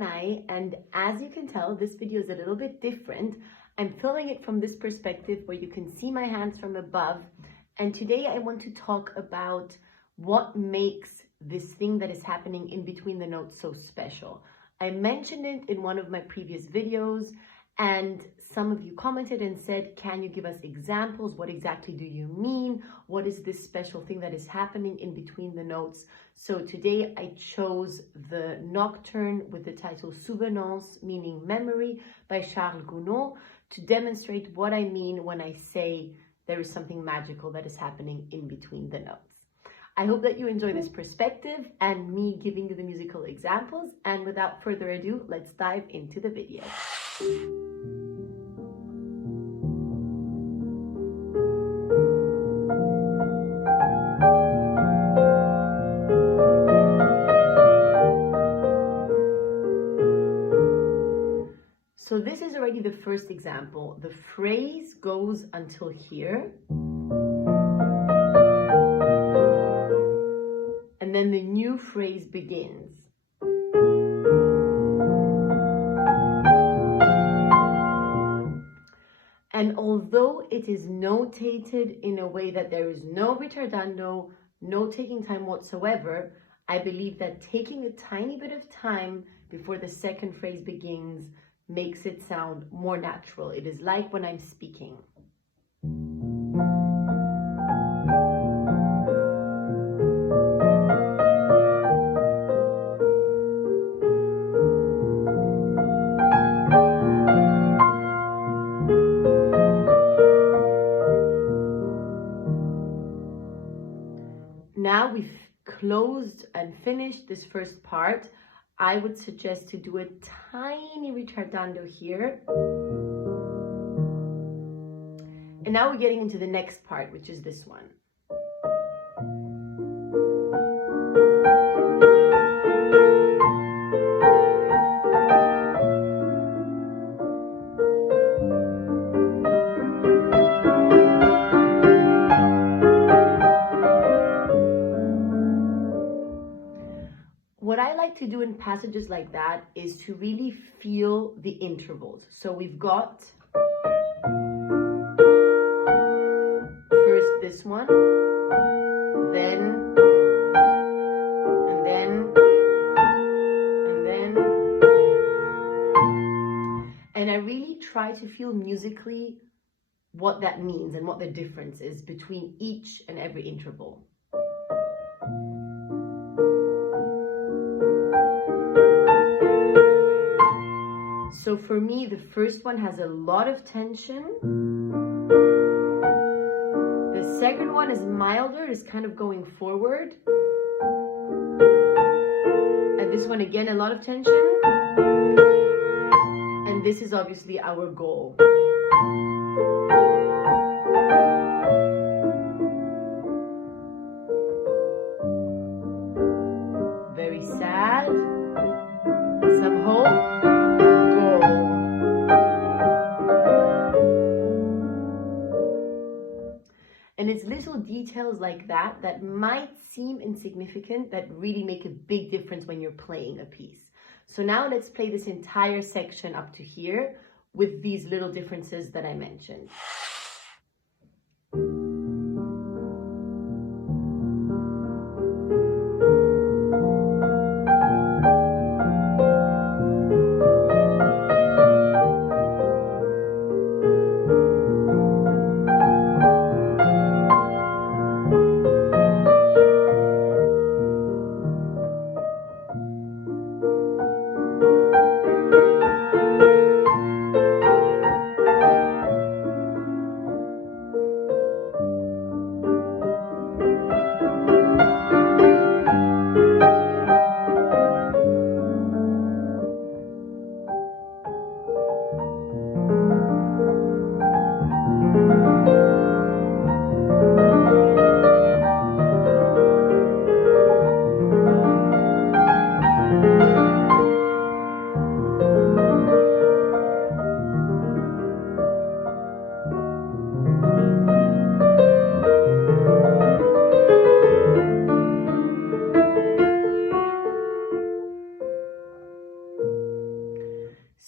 Tanai, and as you can tell, this video is a little bit different. I'm filming it from this perspective where you can see my hands from above, and today I want to talk about what makes this thing that is happening in between the notes so special. I mentioned it in one of my previous videos, and some of you commented and said, can you give us examples? What exactly do you mean? What is this special thing that is happening in between the notes? So today I chose the Nocturne with the title Souvenance, meaning memory, by Charles Gounod, to demonstrate what I mean when I say there is something magical that is happening in between the notes. I hope that you enjoy this perspective and me giving you the musical examples. And without further ado, let's dive into the video. So this is already the first example. The phrase goes until here. And then the new phrase begins. And although it is notated in a way that there is no ritardando, no taking time whatsoever, I believe that taking a tiny bit of time before the second phrase begins makes it sound more natural. It is like when I'm speaking. Now we've closed and finished this first part. I would suggest to do a tiny ritardando here. And now we're getting into the next part, which is this one. What I like to do in passages like that is to really feel the intervals. So we've got first this one, then, and then, and then. And I really try to feel musically what that means and what the difference is between each and every interval. So for me, the first one has a lot of tension. The second one is milder, is kind of going forward. And this one again, a lot of tension. And this is obviously our goal. Very sad. Some hope. And it's little details like that that might seem insignificant that really make a big difference when you're playing a piece. So now let's play this entire section up to here with these little differences that I mentioned.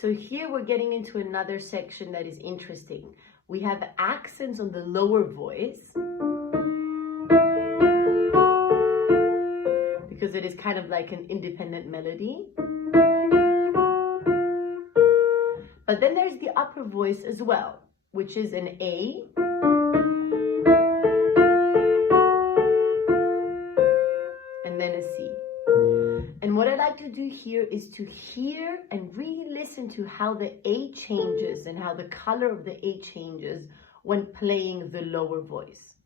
So here we're getting into another section that is interesting. We have accents on the lower voice, because it is kind of like an independent melody. But then there's the upper voice as well, which is an A. And then a C. And what I like to do here is to hear and really listen to how the A changes and how the color of the A changes when playing the lower voice.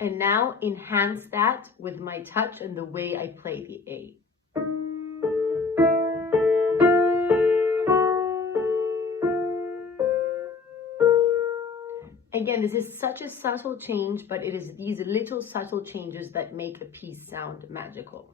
And now enhance that with my touch and the way I play the A. Again, this is such a subtle change, but it is these little subtle changes that make a piece sound magical.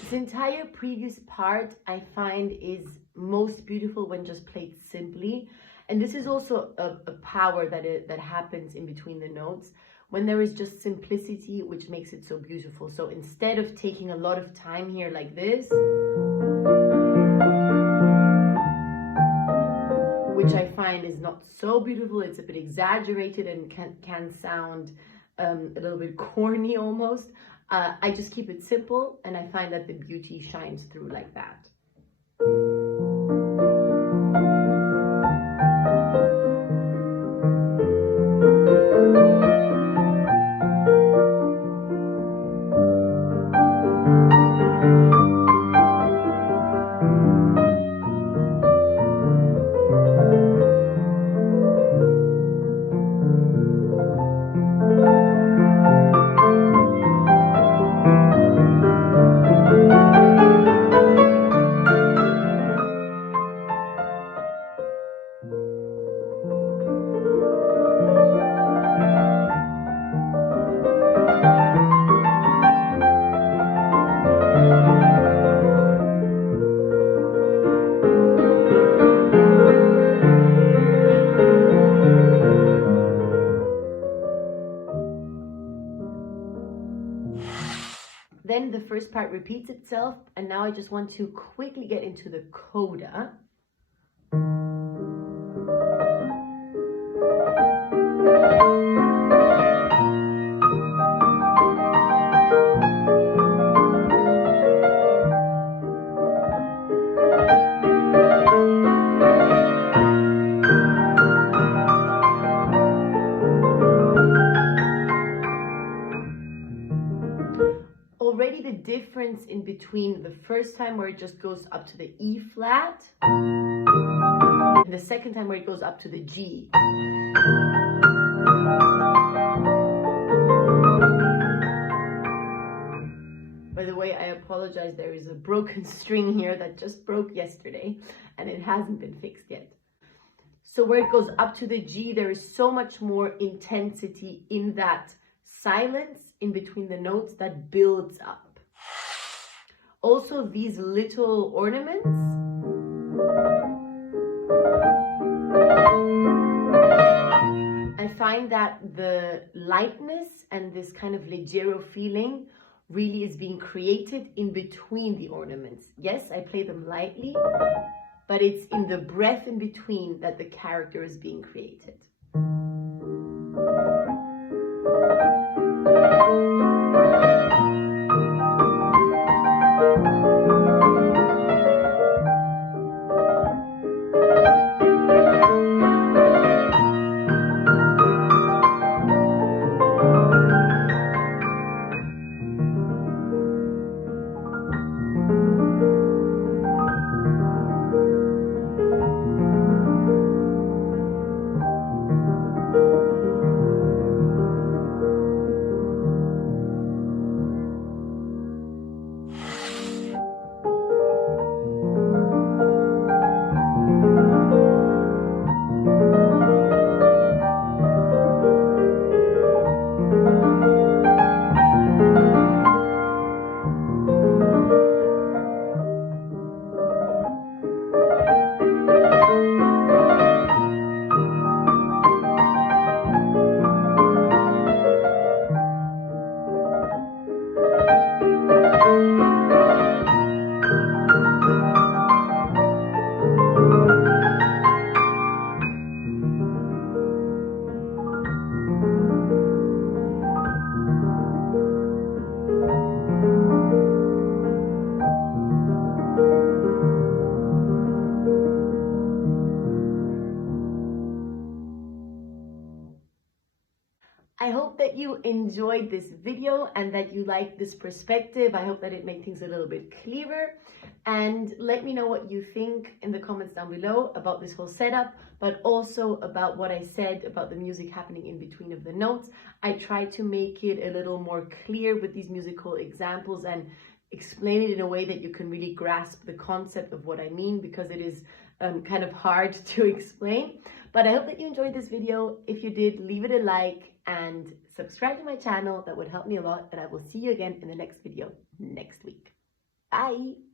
This entire previous part I find is most beautiful when just played simply, and this is also a power that happens in between the notes when there is just simplicity, which makes it so beautiful. So instead of taking a lot of time here like this, which I find is not so beautiful, it's a bit exaggerated and can sound a little bit corny almost. I just keep it simple, and I find that the beauty shines through like that. Then the first part repeats itself, and now I just want to quickly get into the coda. Already the difference in between the first time where it just goes up to the E flat and the second time where it goes up to the G. By the way, I apologize, there is a broken string here that just broke yesterday and it hasn't been fixed yet. So where it goes up to the G, there is so much more intensity in that silence in between the notes that builds up. Also, these little ornaments I find that the lightness and this kind of leggero feeling really is being created in between the ornaments. Yes, I play them lightly, but it's in the breath in between that the character is being created. I hope that you enjoyed this video and that you like this perspective. I hope that it made things a little bit clearer. And let me know what you think in the comments down below about this whole setup, but also about what I said about the music happening in between of the notes. I try to make it a little more clear with these musical examples and explain it in a way that you can really grasp the concept of what I mean, because it is kind of hard to explain. But I hope that you enjoyed this video. If you did, leave it a like and subscribe to my channel. That would help me a lot, and I will see you again in the next video next week. Bye.